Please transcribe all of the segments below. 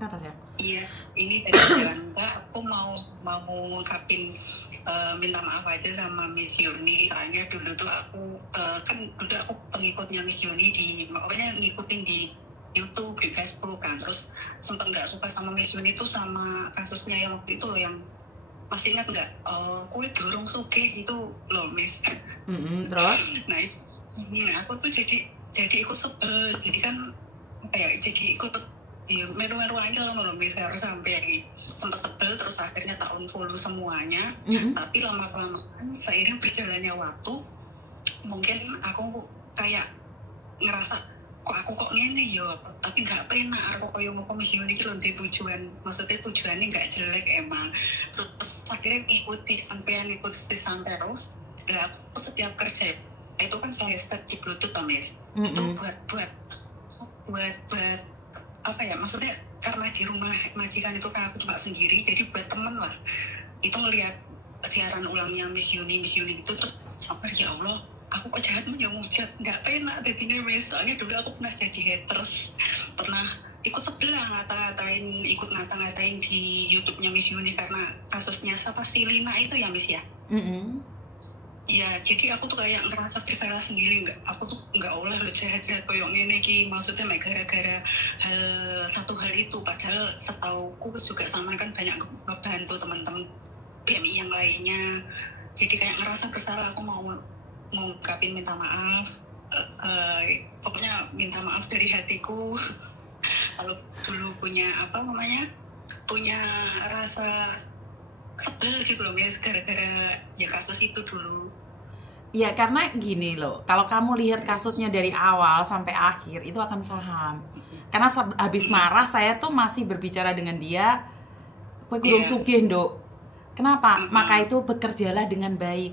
Kenapa sih? Iya, ini dari jalan Mbak, aku mau ngungkapin minta maaf aja sama Miss Yuni. Soalnya dulu tuh aku dulu aku pengikutnya Miss Yuni makanya ngikutin di YouTube, di Facebook kan. Terus sempat nggak suka sama Miss Yuni tuh sama kasusnya yang waktu itu loh, yang masih ingat nggak? Kue dorong sugih itu loh, Miss. Terus? Nah, aku tuh jadi ikut sebel. Jadi kan jadi ikut meru-meru aja loh, bisa harus sampai sempat sebel, terus akhirnya tak unfollow semuanya. Tapi lama-kelamaan seiring berjalannya waktu, mungkin aku kayak ngerasa kok ngene yo, tapi nggak pernah aku koyo mau komisi ini loh di tujuan, maksudnya tujuannya nggak jelek emang. Terus akhirnya ikuti sampai terus. Dan aku setiap kerja itu kan selalu set di Bluetooth, Miss. Itu buat apa ya, maksudnya karena di rumah majikan itu kan aku cuma sendiri, jadi buat temen lah itu ngelihat siaran ulangnya Miss Yuni itu, terus apa, ya Allah aku kok jahat mujat, nggak penak jadinya, Miss. Soalnya dulu aku pernah jadi haters, pernah ikut sebelah ngata-ngatain di YouTube-nya Miss Yuni karena kasusnya siapa si Lina itu ya, Miss ya. Ya, jadi aku tuh kayak ngerasa bersalah sendiri, aku tuh nggak olah lo jahat-jahat koyok ngene ki, maksudnya gara-gara satu hal itu, padahal setauku juga sama kan banyak ngebantu teman-teman BMI yang lainnya. Jadi kayak ngerasa bersalah, aku mau ngungkapin minta maaf, pokoknya minta maaf dari hatiku. Kalau dulu punya rasa sebel gitu loh, Miss, gara-gara ya kasus itu dulu. Ya karena gini loh, kalau kamu lihat kasusnya dari awal sampai akhir itu akan paham. Karena habis marah saya tuh masih berbicara dengan dia, kowe kurang sugih, Nduk. Kenapa? Maka itu bekerjalah dengan baik.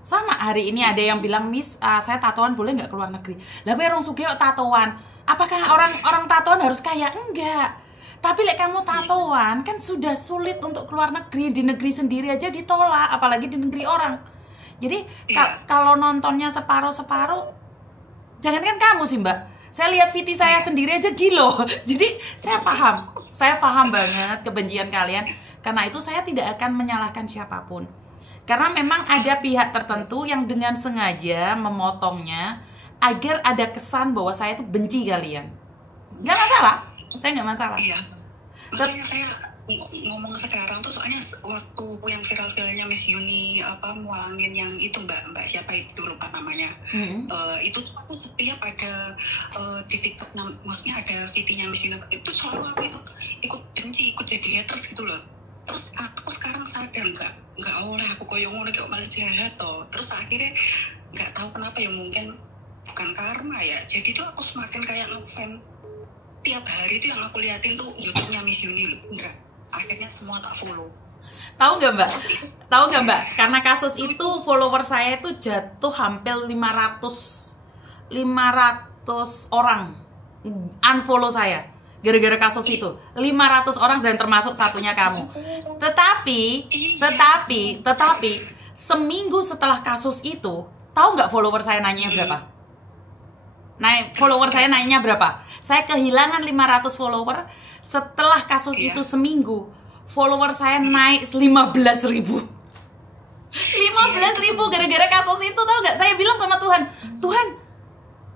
Sama hari ini ada yang bilang, Miss, saya tatoan boleh nggak keluar negeri? Lah kowe orang sugih kok tatoan. Apakah orang tatoan harus kaya? Enggak. Tapi kamu tatoan kan sudah sulit untuk keluar negeri, di negeri sendiri aja ditolak, apalagi di negeri orang. Jadi kalau nontonnya separuh-separuh, jangankan kamu sih, Mbak. Saya lihat VT saya sendiri aja gilo. Jadi saya paham banget kebencian kalian. Karena itu saya tidak akan menyalahkan siapapun. Karena memang ada pihak tertentu yang dengan sengaja memotongnya agar ada kesan bahwa saya tuh benci kalian. Nggak masalah, saya nggak masalah. Iya. Makanya saya ngomong sekarang tuh soalnya waktu yang viral-viralnya Miss Yuni mualangin yang itu mbak siapa itu lupa namanya. Itu tuh aku setiap ada di TikTok, maksudnya ada VT-nya Miss Yuni itu selalu aku ikut benci, ikut jadi haters gitu loh. Terus aku sekarang sadar nggak oleh aku koyo ngono kok malah jahat toh. Terus akhirnya nggak tahu kenapa ya, mungkin bukan karma ya. Jadi tuh aku semakin kayak ngefan. Tiap hari tuh yang aku liatin tuh YouTube-nya Miss Yuni loh. Enggak. Akhirnya semua tak follow. Tahu nggak Mbak? Karena kasus itu follower saya itu jatuh hampir 500 orang unfollow saya gara-gara kasus itu. 500 orang dan termasuk satunya kamu. Tetapi seminggu setelah kasus itu, tahu nggak follower saya nanya berapa? Follower saya naiknya berapa? Saya kehilangan 500 follower. Setelah kasus itu seminggu, follower saya naik 15.000. 15.000 gara-gara kasus itu, tahu nggak? Saya bilang sama Tuhan,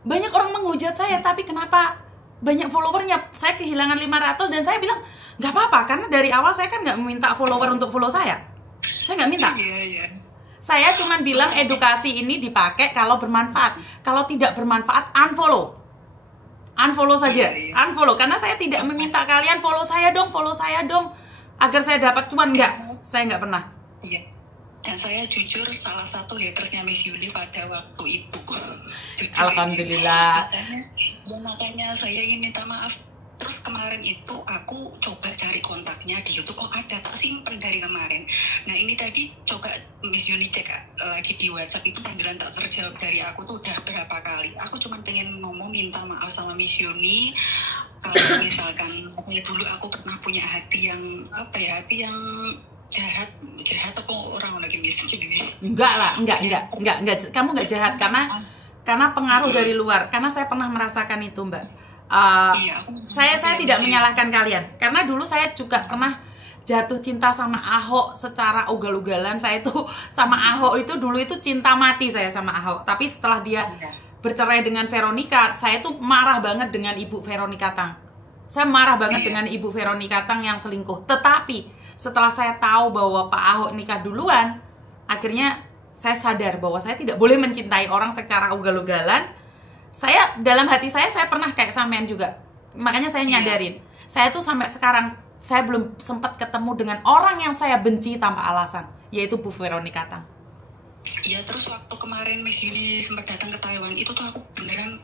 banyak orang menghujat saya, tapi kenapa banyak followernya? Saya kehilangan 500 dan saya bilang, nggak apa-apa, karena dari awal saya kan nggak meminta follower untuk follow saya. Saya nggak minta. Saya cuma bilang edukasi ini dipakai kalau bermanfaat. Kalau tidak bermanfaat, unfollow saja. Unfollow, karena saya tidak meminta kalian follow saya dong agar saya dapat cuan. Saya nggak pernah. Iya. Dan saya jujur salah satu hatersnya Miss Yuni pada waktu itu. Alhamdulillah. Makanya saya ingin minta maaf. Terus kemarin itu aku coba cari kontaknya di YouTube, ada, tak simpen dari kemarin. Nah ini tadi coba Miss Yuni cek lagi di WhatsApp, itu panggilan tak terjawab dari aku tuh udah berapa kali. Aku cuma pengen ngomong minta maaf sama Miss Yuni. Kalau misalkan dulu aku pernah punya hati yang jahat apa orang lagi Miss jadi. Enggak. Kamu nggak jahat karena pengaruh dari luar. Karena saya pernah merasakan itu, Mbak. Iya, aku Saya tidak menyalahkan kalian, karena dulu saya juga pernah jatuh cinta sama Ahok secara ugal-ugalan. Saya tuh sama Ahok itu dulu itu cinta mati saya sama Ahok. Tapi setelah dia bercerai dengan Veronica, saya tuh marah banget dengan Ibu Veronica Tang. Saya marah banget dengan Ibu Veronica Tang yang selingkuh. Tetapi setelah saya tahu bahwa Pak Ahok nikah duluan, akhirnya saya sadar bahwa saya tidak boleh mencintai orang secara ugal-ugalan. Saya dalam hati saya pernah kayak sampean juga. Makanya saya nyadarin. Saya tuh sampai sekarang saya belum sempat ketemu dengan orang yang saya benci tanpa alasan, yaitu Bu Veronica Tang. Iya, terus waktu kemarin Miss Yuni sempat datang ke Taiwan, itu tuh aku beneran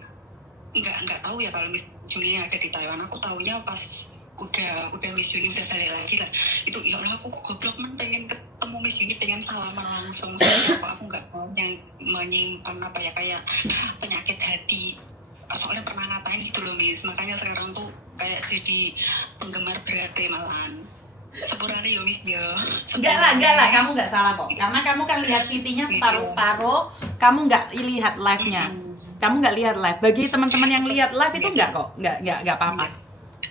nggak tahu ya kalau Miss Yuni ada di Taiwan. Aku taunya pas udah Miss Yuni udah balik lagi lah. Itu ya Allah, aku goblok pengen ketemu Miss Yuni, pengen salaman langsung. Soalnya aku nggak mau yang menyimpan apa ya, kayak penyakit hati. Soalnya pernah ngatain gitu loh Miss. Makanya sekarang tuh kayak jadi penggemar berat malahan. Sepurane ya Miss ya. Enggak lah, kamu nggak salah kok. Karena kamu kan lihat VT-nya separuh-separuh, kamu nggak lihat live-nya. Kamu nggak lihat live. Bagi teman-teman yang lihat live itu nggak kok, nggak apa-apa.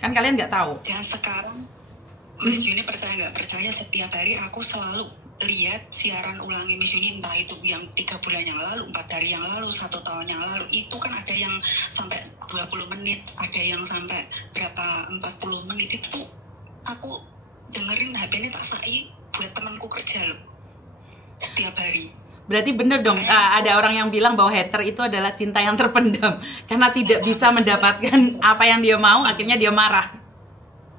Kan kalian nggak tahu. Dan sekarang Miss Yuni percaya nggak percaya, setiap hari aku selalu lihat siaran ulangi Miss Yuni, entah itu yang 3 bulan yang lalu, 4 hari yang lalu, 1 tahun yang lalu. Itu kan ada yang sampai 20 menit, ada yang sampai berapa 40 menit. Itu tuh aku dengerin HP ini tak sai buat temanku kerja loh setiap hari. Berarti bener dong, ada orang yang bilang bahwa hater itu adalah cinta yang terpendam. Karena tidak bisa mendapatkan apa yang dia mau, akhirnya dia marah.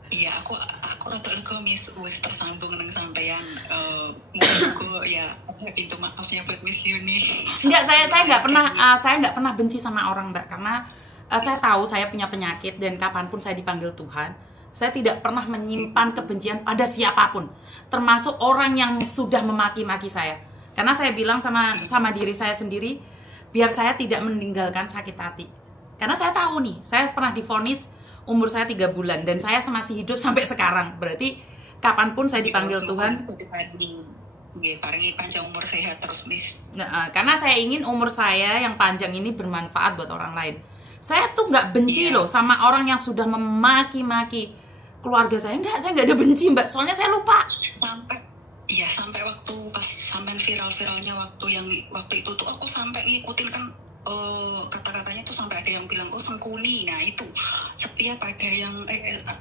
Iya, aku rada lega Miss, wis tersambung nang sampean. Moga ya ada pintu maafnya buat Miss Yuni. Enggak, saya nggak pernah benci sama orang, Mbak, karena saya tahu saya punya penyakit dan kapanpun saya dipanggil Tuhan, saya tidak pernah menyimpan kebencian pada siapapun, termasuk orang yang sudah memaki-maki saya. Karena saya bilang sama diri saya sendiri, biar saya tidak meninggalkan sakit hati. Karena saya tahu nih, saya pernah divonis umur saya 3 bulan dan saya masih hidup sampai sekarang. Berarti kapanpun saya dipanggil Tuhan. Paringi panjang umur sehat terus Miss. Nah, karena saya ingin umur saya yang panjang ini bermanfaat buat orang lain. Saya tuh nggak benci loh sama orang yang sudah memaki-maki keluarga saya. Saya nggak ada benci Mbak. Soalnya saya lupa. Sampai waktu pas sampai viral-viralnya waktu itu tuh aku sampai ngikutin kan kata-katanya tuh, sampai ada yang bilang sengkuni. Nah itu setiap ada yang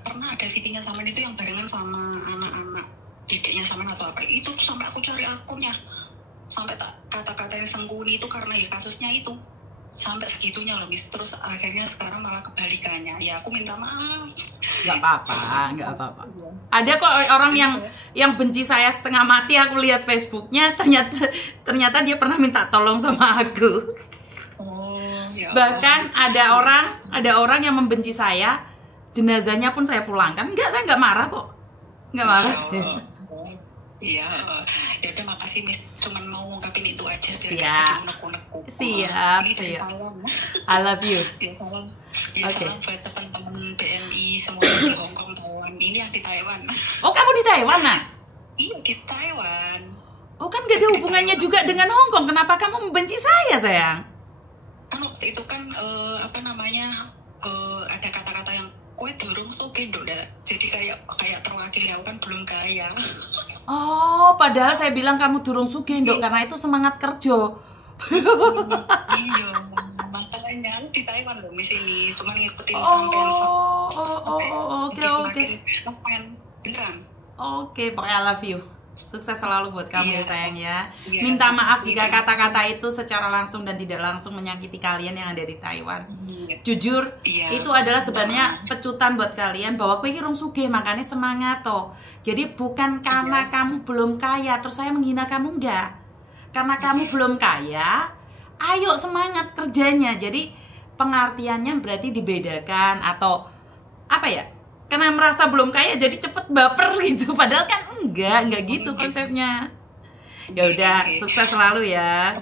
pernah ada videonya sama itu yang barengan sama anak-anak didiknya sama atau apa, itu tuh sampai aku cari akunnya, sampai tak kata-katain sengkuni itu karena ya kasusnya itu sampai segitunya loh Miss. Terus akhirnya sekarang malah kebalikannya, ya aku minta maaf. Nggak apa-apa. Ada kok orang yang benci saya setengah mati. Aku lihat Facebooknya, ternyata dia pernah minta tolong sama aku. Bahkan ada orang yang membenci saya, jenazahnya pun saya pulangkan. Saya nggak marah kok, nggak marah sih. Iya, ya udah makasih Miss, cuman mau ngungkapin itu aja. Siap. I love you. Salam buat teman-teman BMI semua di Hongkong, Taiwan. Ini yang di Taiwan. Oh, kamu di Taiwan nah? Iya, di Taiwan. Oh, kan gak ada hubungannya juga dengan Hongkong. Kenapa kamu membenci saya, sayang? Kan waktu itu kan ada kata-kata yang kue durung suke ndok dah. Jadi kayak terwakili, aku kan belum kaya. Oh, padahal saya bilang kamu durung sugih ndok karena itu semangat kerja. Iya, makanya aku di Taiwan loh Miss ini, cuma ngikutin sampean. Oke. Beneran. Oke, pokoknya I love you. Sukses selalu buat kamu sayang ya. Minta maaf jika kata-kata itu secara langsung dan tidak langsung menyakiti kalian yang ada di Taiwan. Jujur, itu adalah sebenarnya pecutan buat kalian bahwa kowe iki rung sugih, makanya semangat toh. Jadi bukan karena kamu belum kaya terus saya menghina kamu, enggak. Karena kamu belum kaya, ayo semangat kerjanya. Jadi pengertiannya berarti dibedakan atau apa ya? Karena merasa belum kaya jadi cepet baper gitu, padahal kan enggak gitu konsepnya. Ya udah, sukses selalu ya.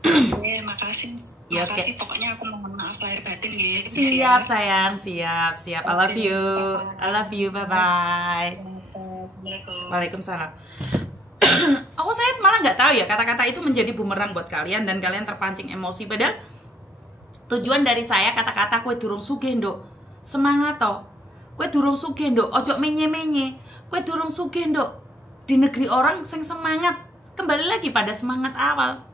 Makasih. Ya, makasih. Pokoknya aku mohon maaf lahir batin ya. Siap sayang, siap. I love you. Bye bye. Waalaikumsalam. Saya malah nggak tahu ya kata-kata itu menjadi bumerang buat kalian dan kalian terpancing emosi. Padahal tujuan dari saya kata-kata kue durung sugih ndok, semangat toh. Kowe durung sugih nduk, ojo menye-menye. Kowe durung sugih nduk. Di negeri orang sing semangat, kembali lagi pada semangat awal.